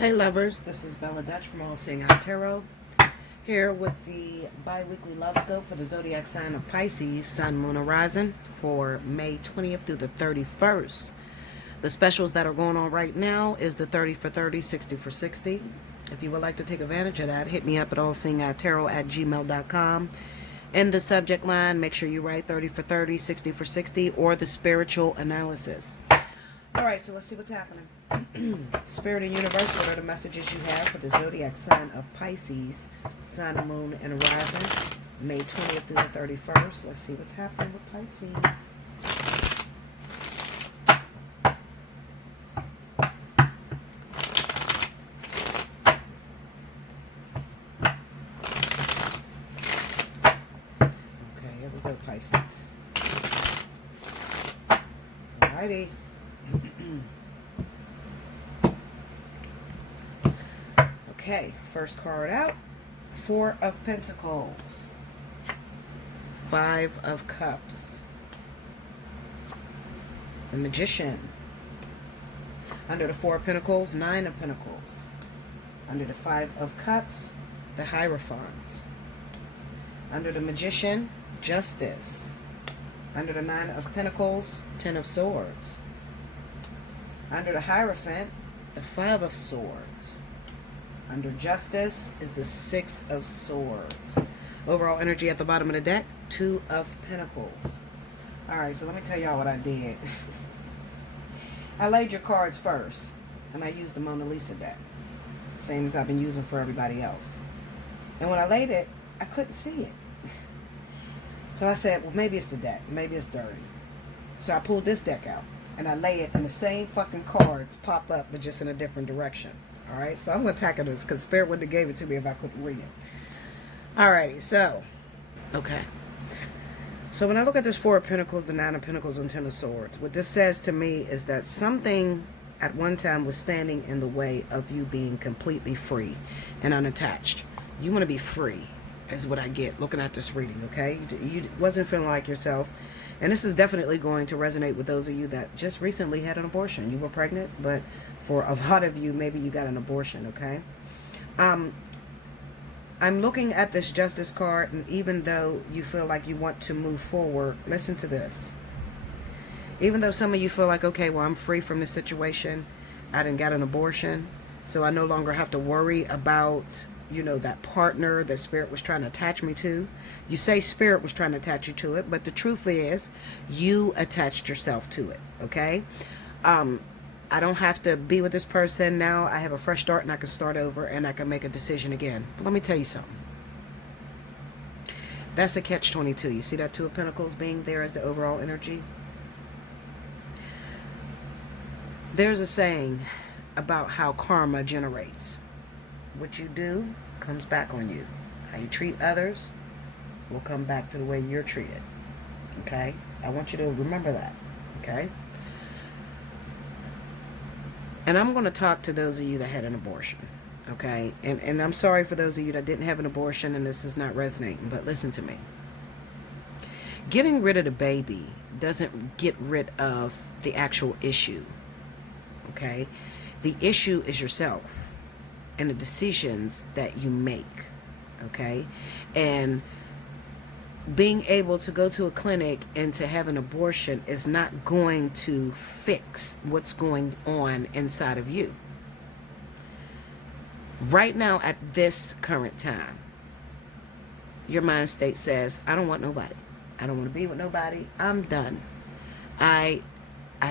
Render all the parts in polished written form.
Hey lovers, this is Bella Dutch from Allseeingeyetarot, here with the bi-weekly love scope for the zodiac sign of Pisces, Sun, Moon, and Rising for May 20th through the 31st. The specials that are going on right now is the 30 for 30, 60 for 60. If you would like to take advantage of that, hit me up at allseeingeyetarot@gmail.com. In the subject line, make sure you write 30 for 30, 60 for 60, or the spiritual analysis. Alright, so let's see what's happening. Spirit and Universe, what are the messages you have for the zodiac sign of Pisces, Sun, Moon, and Rising, May 20th through the 31st. Let's see what's happening with Pisces. Okay, here we go, Pisces. Alrighty. Okay, first card out, Four of Pentacles, Five of Cups, the Magician. Under the Four of Pentacles, Nine of Pentacles. Under the Five of Cups, the Hierophant. Under the Magician, Justice. Under the Nine of Pentacles, Ten of Swords. Under the Hierophant, the Five of Swords. Under Justice is the Six of Swords. Overall energy at the bottom of the deck, Two of Pentacles. Alright, so let me tell y'all what I did. I laid your cards first, and I used the Mona Lisa deck. Same as I've been using for everybody else. And when I laid it, I couldn't see it. So I said, well, maybe it's the deck. Maybe it's dirty. So I pulled this deck out, and I lay it, and the same fucking cards pop up, but just in a different direction. Alright, so I'm going to tackle this because Spirit wouldn't have gave it to me if I couldn't read it. Alrighty, so, okay. So when I look at this Four of Pentacles, the Nine of Pentacles, and Ten of Swords, what this says to me is that something at one time was standing in the way of you being completely free and unattached. You want to be free, is what I get looking at this reading, okay? You wasn't feeling like yourself. And this is definitely going to resonate with those of you that just recently had an abortion. You were pregnant, but for a lot of you, maybe you got an abortion, okay? I'm looking at this Justice card, and even though you feel like you want to move forward, listen to this. Even though some of you feel like, okay, well, I'm free from this situation. I didn't get an abortion, so I no longer have to worry about, you know, that partner that Spirit was trying to attach me to. You say Spirit was trying to attach you to it, but the truth is you attached yourself to it, okay? I don't have to be with this person now. I have a fresh start, and I can start over, and I can make a decision again. But let me tell you something. That's a catch-22. You see that Two of Pentacles being there as the overall energy? There's a saying about how karma generates. What you do comes back on you. How you treat others will come back to the way you're treated. Okay? I want you to remember that. Okay? And I'm going to talk to those of you that had an abortion. Okay? And I'm sorry for those of you that didn't have an abortion and this is not resonating. But listen to me. Getting rid of the baby doesn't get rid of the actual issue. Okay? The issue is yourself and the decisions that you make, okay? And being able to go to a clinic and to have an abortion is not going to fix what's going on inside of you. Right now, at this current time, your mind state says, I don't want nobody. I don't want to be with nobody. I'm done. I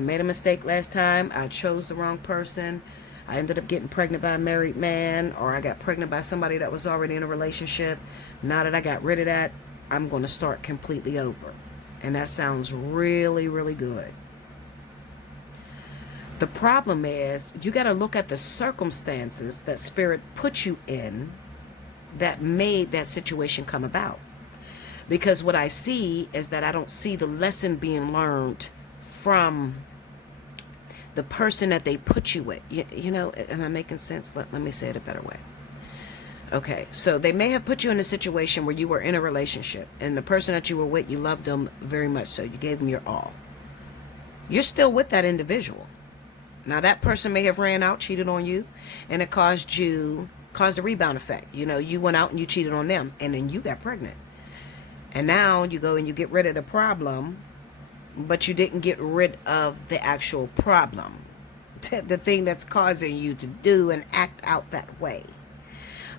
made a mistake last time. I chose the wrong person. I ended up getting pregnant by a married man, or I got pregnant by somebody that was already in a relationship. Now that I got rid of that, I'm going to start completely over. And that sounds really, really good. The problem is, you got to look at the circumstances that Spirit put you in that made that situation come about. Because what I see is that I don't see the lesson being learned from the person that they put you with. You know, am I making sense? Let me say it a better way. Okay, so they may have put you in a situation where you were in a relationship, and the person that you were with, you loved them very much so. You gave them your all. You're still with that individual. Now that person may have ran out, cheated on you, and it caused a rebound effect. You know, you went out and you cheated on them, and then you got pregnant. And now you go and you get rid of the problem, but you didn't get rid of the actual problem. The thing that's causing you to do and act out that way.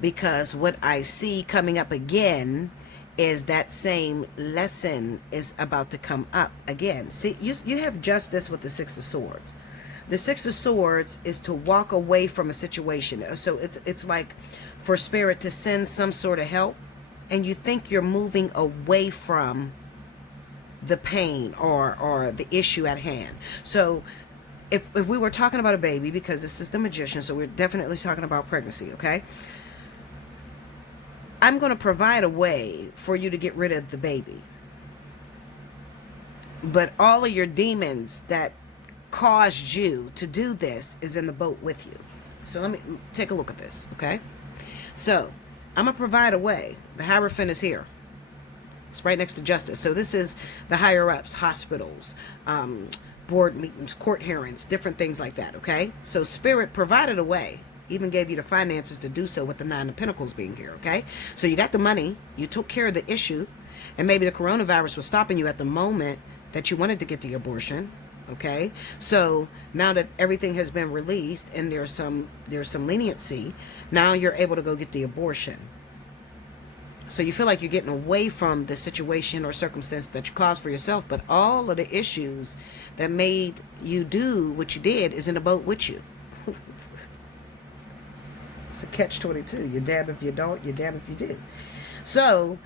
Because what I see coming up again is that same lesson is about to come up again. See, you have justice with the Six of Swords. The Six of Swords is to walk away from a situation. So it's like for Spirit to send some sort of help, and you think you're moving away from the pain or the issue at hand. So if we were talking about a baby, because this is the Magician, so we're definitely talking about pregnancy, okay? I'm going to provide a way for you to get rid of the baby. But all of your demons that caused you to do this is in the boat with you. So let me take a look at this, okay? So I'm going to provide a way. The Hierophant is here. It's right next to Justice. So this is the higher-ups, hospitals, board meetings, court hearings, different things like that, okay? So Spirit provided a way, even gave you the finances to do so with the Nine of Pentacles being here, okay? So you got the money, you took care of the issue, and maybe the coronavirus was stopping you at the moment that you wanted to get the abortion, okay? So now that everything has been released and there's some leniency, now you're able to go get the abortion. So you feel like you're getting away from the situation or circumstance that you caused for yourself, but all of the issues that made you do what you did is in the boat with you. It's a catch-22. You dab if you don't, you dab if you do. So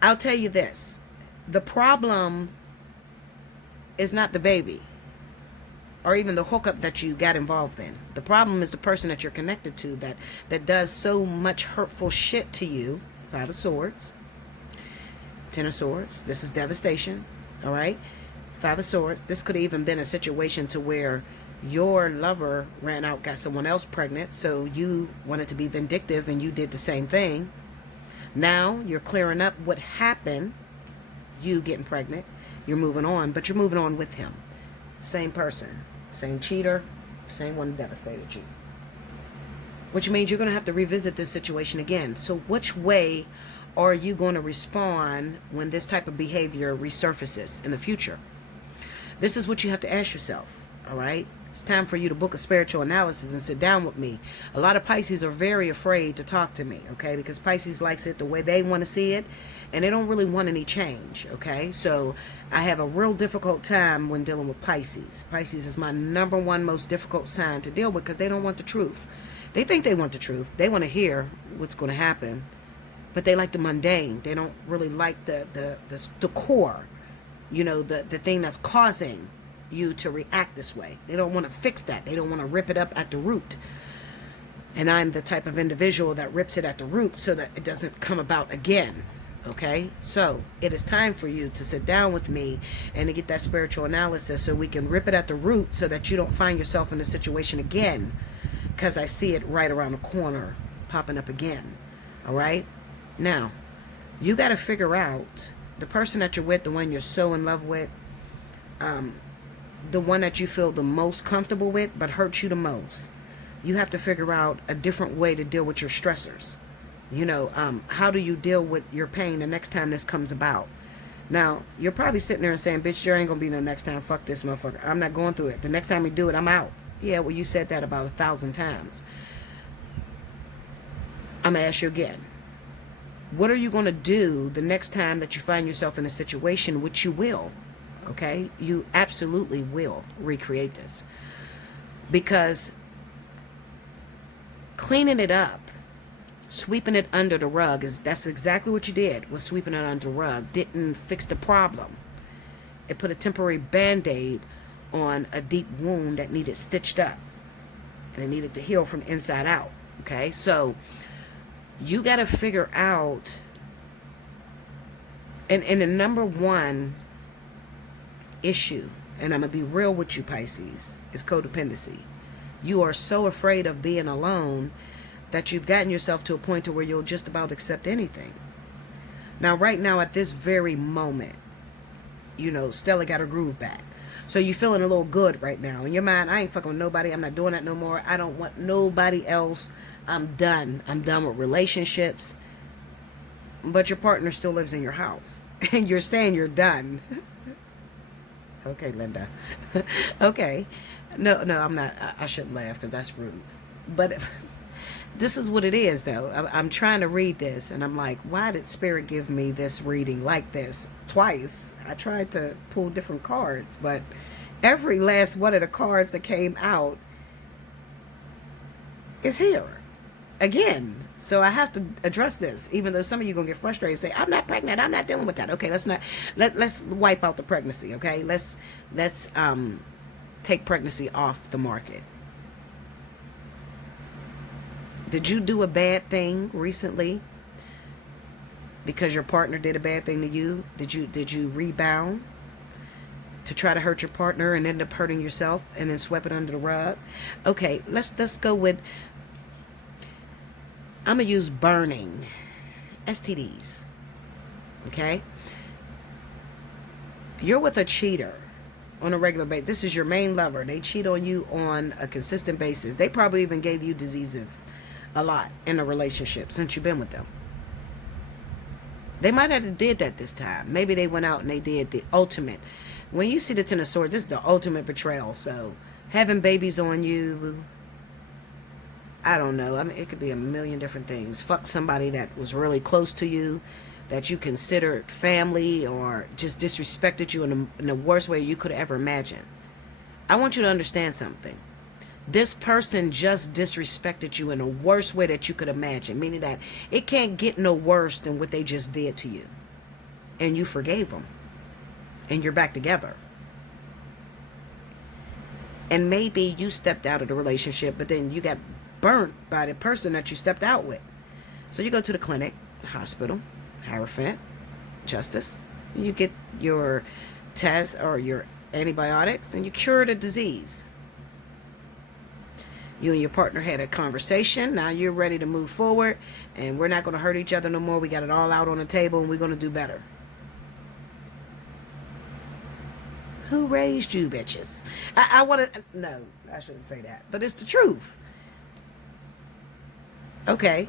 I'll tell you this. The problem is not the baby or even the hookup that you got involved in. The problem is the person that you're connected to that does so much hurtful shit to you. Five of Swords, Ten of Swords. This is devastation, all right? Five of Swords. This could have even been a situation to where your lover ran out, got someone else pregnant, so you wanted to be vindictive and you did the same thing. Now you're clearing up what happened, you getting pregnant. You're moving on, but you're moving on with him. Same person, same cheater, same one who devastated you. Which means you're going to have to revisit this situation again. So which way are you going to respond when this type of behavior resurfaces in the future? This is what you have to ask yourself, all right? It's time for you to book a spiritual analysis and sit down with me. A lot of Pisces are very afraid to talk to me, okay? Because Pisces likes it the way they want to see it, and they don't really want any change, okay? So I have a real difficult time when dealing with Pisces. Pisces is my number one most difficult sign to deal with because they don't want the truth. They think they want the truth. They want to hear what's going to happen, but they like the mundane. They don't really like the core, you know, the thing that's causing you to react this way. They don't want to fix that. They don't want to rip it up at the root. And I'm the type of individual that rips it at the root so that it doesn't come about again. Okay? So it is time for you to sit down with me and to get that spiritual analysis so we can rip it at the root so that you don't find yourself in a situation again, because I see it right around the corner popping up again. All right? Now, you got to figure out the person that you're with, the one you're so in love with, the one that you feel the most comfortable with but hurts you the most. You have to figure out a different way to deal with your stressors. You know, how do you deal with your pain the next time this comes about? Now, you're probably sitting there and saying, bitch, there ain't going to be no next time. Fuck this motherfucker. I'm not going through it. The next time you do it, I'm out. Yeah, well, you said that about 1,000 times. I'm going to ask you again. What are you going to do the next time that you find yourself in a situation, which you will? Okay? You absolutely will recreate this. Because cleaning it up, sweeping it under the rug, that's exactly what you did, was sweeping it under the rug. Didn't fix the problem. It put a temporary Band-Aid on a deep wound that needed stitched up. And it needed to heal from inside out. Okay? So you got to figure out, and the number one issue, and I'm going to be real with you, Pisces, is codependency. You are so afraid of being alone that you've gotten yourself to a point to where you'll just about accept anything. Now, right now, at this very moment, you know, Stella got her groove back. So you're feeling a little good right now. In your mind, I ain't fucking with nobody. I'm not doing that no more. I don't want nobody else. I'm done. I'm done with relationships. But your partner still lives in your house. And you're saying you're done. Okay, Linda. Okay. No, I'm not. I shouldn't laugh because that's rude. But this is what it is, though. I'm trying to read this, and I'm like, why did Spirit give me this reading like this twice? I tried to pull different cards, but every last one of the cards that came out is here again. So I have to address this, even though some of you gonna get frustrated and say, I'm not pregnant, I'm not dealing with that. Okay, let's wipe out the pregnancy. Okay, let's take pregnancy off the market. Did you do a bad thing recently because your partner did a bad thing to you? Did you rebound to try to hurt your partner and end up hurting yourself and then sweep it under the rug? Okay, let's go with, I'm gonna use burning, STDs. Okay, you're with a cheater on a regular basis. This is your main lover. They cheat on you on a consistent basis. They probably even gave you diseases a lot in a relationship since you've been with them. They might have did that this time. Maybe they went out and they did the ultimate. When you see the Ten of Swords, this is the ultimate betrayal. So having babies on you, I don't know. I mean, it could be a million different things. Fuck somebody that was really close to you, that you considered family, or just disrespected you in the worst way you could ever imagine. I want you to understand something. This person just disrespected you in the worst way that you could imagine, meaning that it can't get no worse than what they just did to you. And you forgave them. And you're back together. And maybe you stepped out of the relationship, but then you got burnt by the person that you stepped out with. So you go to the clinic, the hospital, Hierophant, Justice. You get your test or your antibiotics, and you cure the disease. You and your partner had a conversation. Now you're ready to move forward, and we're not going to hurt each other no more. We got it all out on the table, and we're going to do better. Who raised you, bitches? I want to... No, I shouldn't say that. But it's the truth. Okay.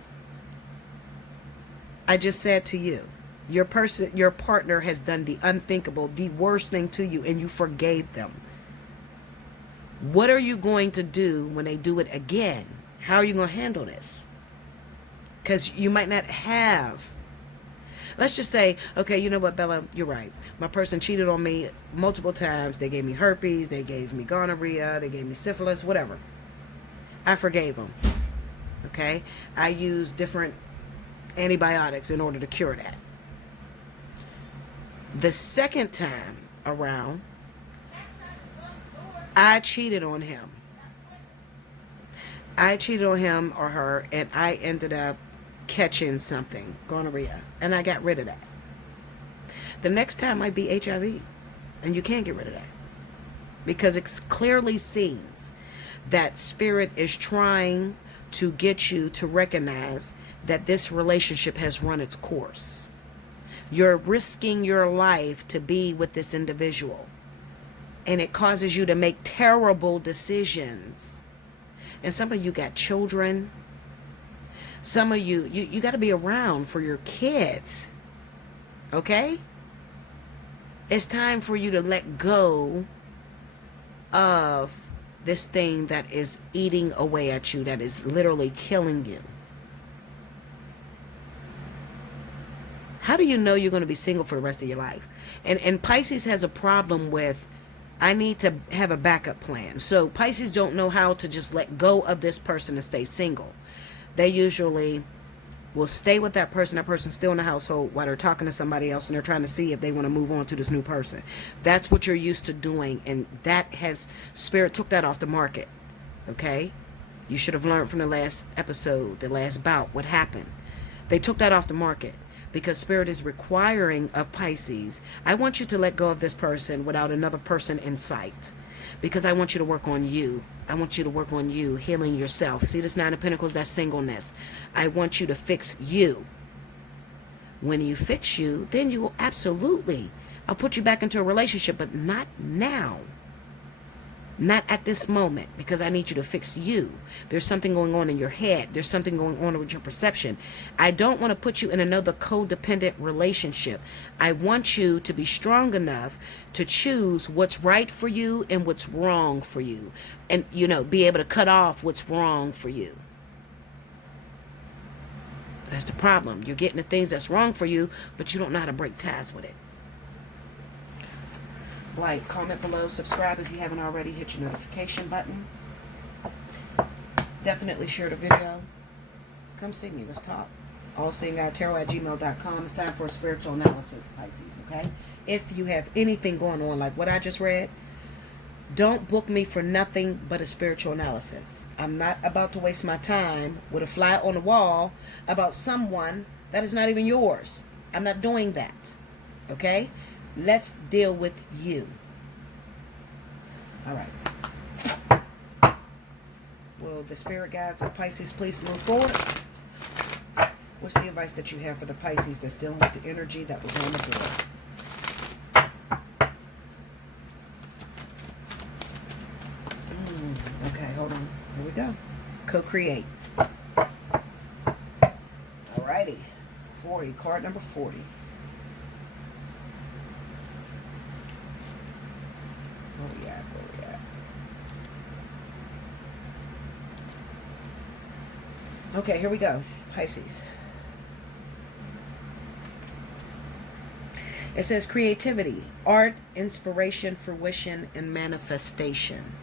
I just said to you, your partner has done the unthinkable, the worst thing to you, and you forgave them. What are you going to do when they do it again? How are you going to handle this? Because you might not have. Let's just say, okay, you know what, Bella, you're right. My person cheated on me multiple times. They gave me herpes. They gave me gonorrhea. They gave me syphilis, whatever. I forgave them. Okay? I used different antibiotics in order to cure that. The second time around, I cheated on him. I cheated on him or her, and I ended up catching something, gonorrhea, and I got rid of that. The next time might be HIV, and you can't get rid of that because it clearly seems that Spirit is trying to get you to recognize that this relationship has run its course. You're risking your life to be with this individual. And it causes you to make terrible decisions. And some of you got children. Some of you got to be around for your kids. Okay? It's time for you to let go of this thing that is eating away at you, that is literally killing you. How do you know you're going to be single for the rest of your life? And Pisces has a problem with, I need to have a backup plan. So Pisces don't know how to just let go of this person and stay single. They usually will stay with that person. That person's still in the household while they're talking to somebody else, and they're trying to see if they want to move on to this new person. That's what you're used to doing, and that has, Spirit took that off the market. Okay? You should have learned from the last episode, the last bout, what happened. They took that off the market. Because Spirit is requiring of Pisces, I want you to let go of this person without another person in sight. Because I want you to work on you. I want you to work on you, healing yourself. See this Nine of Pentacles, that's singleness. I want you to fix you. When you fix you, then you will absolutely, I'll put you back into a relationship, but not now. Not at this moment, because I need you to fix you. There's something going on in your head. There's something going on with your perception. I don't want to put you in another codependent relationship. I want you to be strong enough to choose what's right for you and what's wrong for you. And, be able to cut off what's wrong for you. That's the problem. You're getting the things that's wrong for you, but you don't know how to break ties with it. Like, comment below, subscribe if you haven't already, hit your notification button. Definitely share the video. Come see me, let's talk. Allseeingeyetarot@gmail.com. It's time for a spiritual analysis, Pisces, okay? If you have anything going on like what I just read, don't book me for nothing but a spiritual analysis. I'm not about to waste my time with a fly on the wall about someone that is not even yours. I'm not doing that, okay? Let's deal with you. All right. Will the spirit guides of Pisces please move forward? What's the advice that you have for the Pisces that's dealing with the energy that was on the board? Okay, hold on. Here we go. Co-create. All righty. 40. Card number 40. Where we at? Okay, here we go. Pisces. It says creativity, art, inspiration, fruition, and manifestation.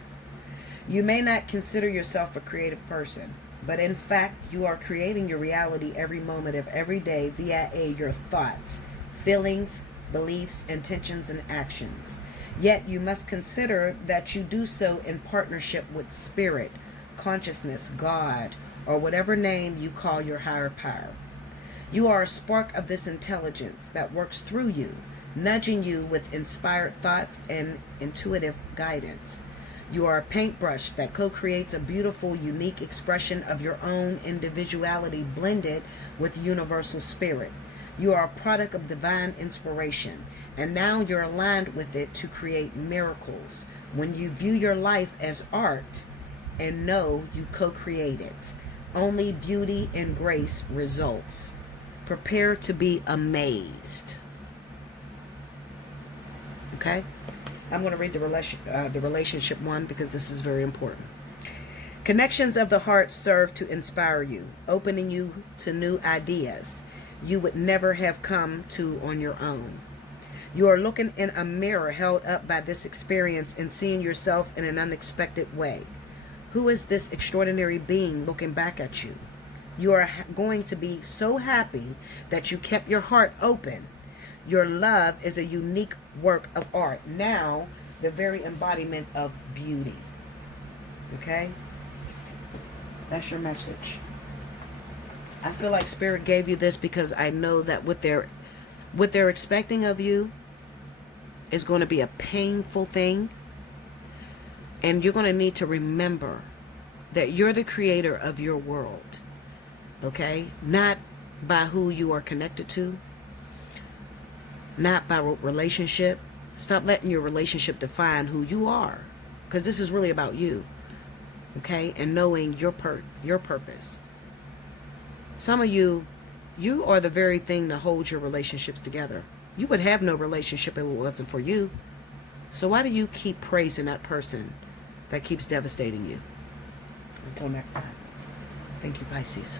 You may not consider yourself a creative person, but in fact, you are creating your reality every moment of every day via your thoughts, feelings, beliefs, intentions, and actions. Yet you must consider that you do so in partnership with spirit, consciousness, God, or whatever name you call your higher power. You are a spark of this intelligence that works through you, nudging you with inspired thoughts and intuitive guidance. You are a paintbrush that co-creates a beautiful, unique expression of your own individuality blended with universal spirit. You are a product of divine inspiration, and now you're aligned with it to create miracles. When you view your life as art and know you co-create it, only beauty and grace results. Prepare to be amazed. Okay? I'm going to read the relationship one because this is very important. Connections of the heart serve to inspire you, opening you to new ideas you would never have come to on your own. You are looking in a mirror held up by this experience and seeing yourself in an unexpected way. Who is this extraordinary being looking back at you? You are going to be so happy that you kept your heart open. Your love is a unique work of art. Now, the very embodiment of beauty. Okay? That's your message. I feel like Spirit gave you this because I know that what they're expecting of you is going to be a painful thing. And you're going to need to remember that you're the creator of your world. Okay? Not by who you are connected to. Not by relationship. Stop letting your relationship define who you are. Because this is really about you. Okay? And knowing your purpose. Some of you are the very thing that holds your relationships together. You would have no relationship if it wasn't for you. So why do you keep praising that person that keeps devastating you? Until next time. Thank you, Pisces.